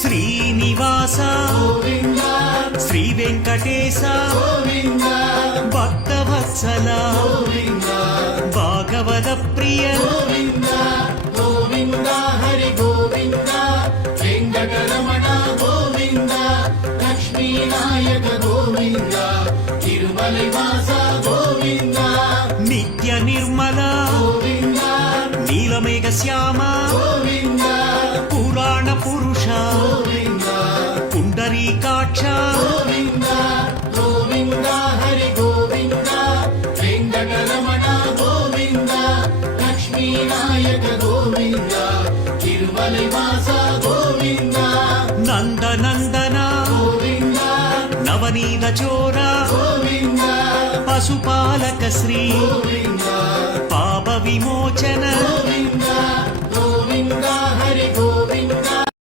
శ్రీనివాస గోవింద శ్రీ వెంకటేశ గోవింద భక్తవత్సల గోవింద భాగవత ప్రియ గోవింద గోవింద హరి గోవింద వెంకటరమణ గోవింద లక్ష్మీనాయక గోవింద తిరుమలై వాస గోవింద నిత్య నిర్మల గోవింద నీలమేఘ శ్యామ గోవింద పురాణ పురుష గోవింద పుండరీకాక్ష గోవింద గోవింద హరి గోవింద వెంకటరమణ గోవింద లక్ష్మీనాయక గోవింద తిరుమలై వాస గోవింద నందనందన గోవింద నవనీత చోర గోవింద పశుపాలక శ్రీ గోవింద పాప విమోచన గోవింద గోవింద హరి గోవింద